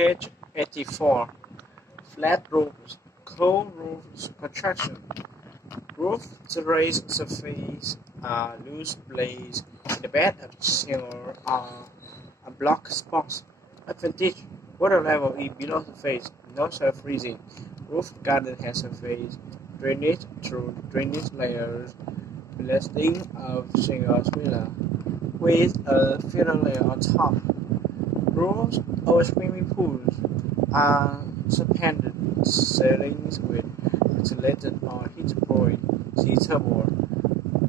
Page 84. Flat roofs. Cold roofs construction. Roof terrace surface are loose blades in the bed of shingle or a block spots. Advantage: water level is below surface, no self-freezing. Roof garden has surface drainage through drainage layers, blasting of shingle similar, with a filler layer on top. Roofs over swimming pools are suspended ceilings with ventilated or heated point. See turbo.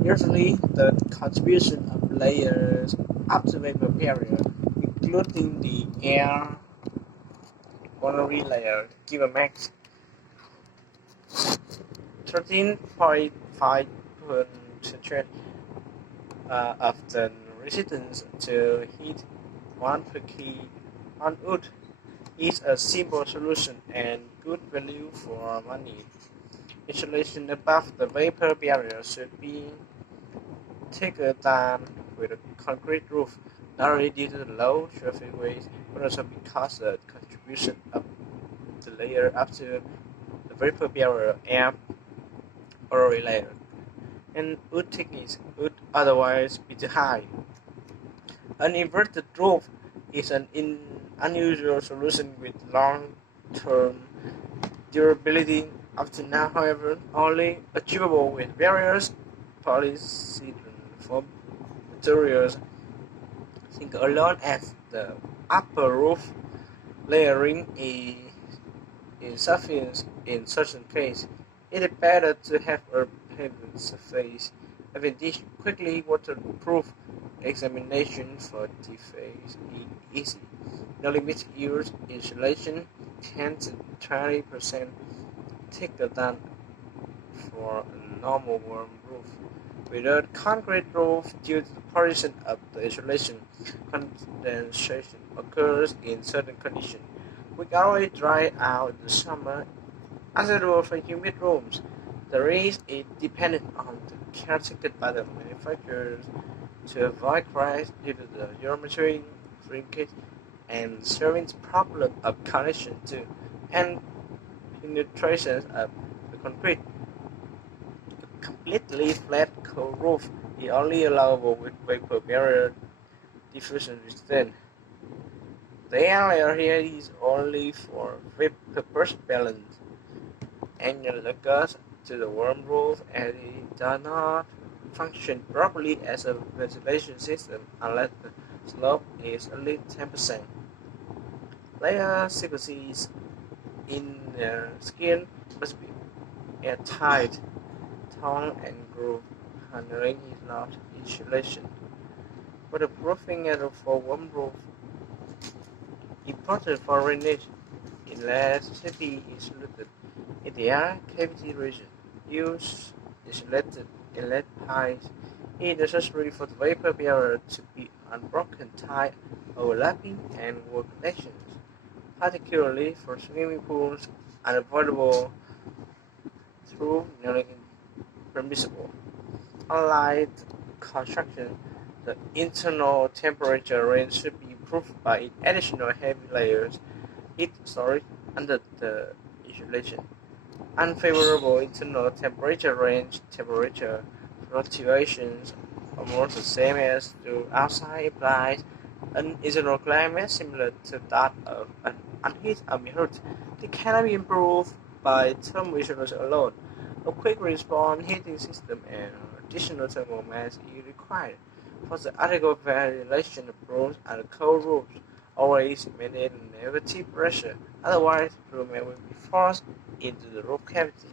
Usually, the contribution of layers up to vapor barrier, including the air boundary layer, give a max 13.5% of the resistance to heat. 1 per key on wood is a simple solution and good value for money. Insulation above the vapor barrier should be taken down with a concrete roof, not only due to the low traffic weight, but also because the contribution of the layer up to the vapor barrier air boundary layer and wood thickness would otherwise be too high. An inverted roof is an unusual solution with long-term durability, up to now, however, only achievable with various polysilicon materials. Think alone as the upper roof layering is insufficient in such a case. It is better to have a paved surface. Advantage: quickly waterproof examination for defects is easy. No limit use insulation 10 to 20% thicker than for a normal warm roof. With a concrete roof, due to the portion of the insulation, condensation occurs in certain conditions. We already dry out in the summer, unsuitable for humid rooms. The risk is dependent on the care taken by the manufacturers to avoid cracks due to the geometry, shrinkage, and serving the problem of connection to and penetration of the concrete. A completely flat cold roof is only allowable with vapor barrier diffusion resistance. The air layer here is only for vapor balance, analogous to the warm roof, and it does not function properly as a ventilation system unless the slope is at least 10%. Layer secrecies in the skin must be airtight. Tongue and groove handling is not insulation. Waterproofing for warm roof important for drainage. Elasticity is insulated in the air cavity region. Use insulated inlet pipes. It is necessary for the vapor barrier to be unbroken, tight, overlapping, and well connections, particularly for swimming pools, unavoidable through nearly permissible. Unlike construction, the internal temperature range should be improved by additional heavy layers, heat storage under the insulation. Unfavorable internal temperature range temperature fluctuations, almost the same as the outside, implies an internal climate similar to that of an unheated environment. It cannot be improved by thermal insulation alone. A quick response heating system and additional thermal mass is required. For the adequate ventilation of rooms and cold roofs, always maintain negative pressure, otherwise roommate will be forced into the roof cavity.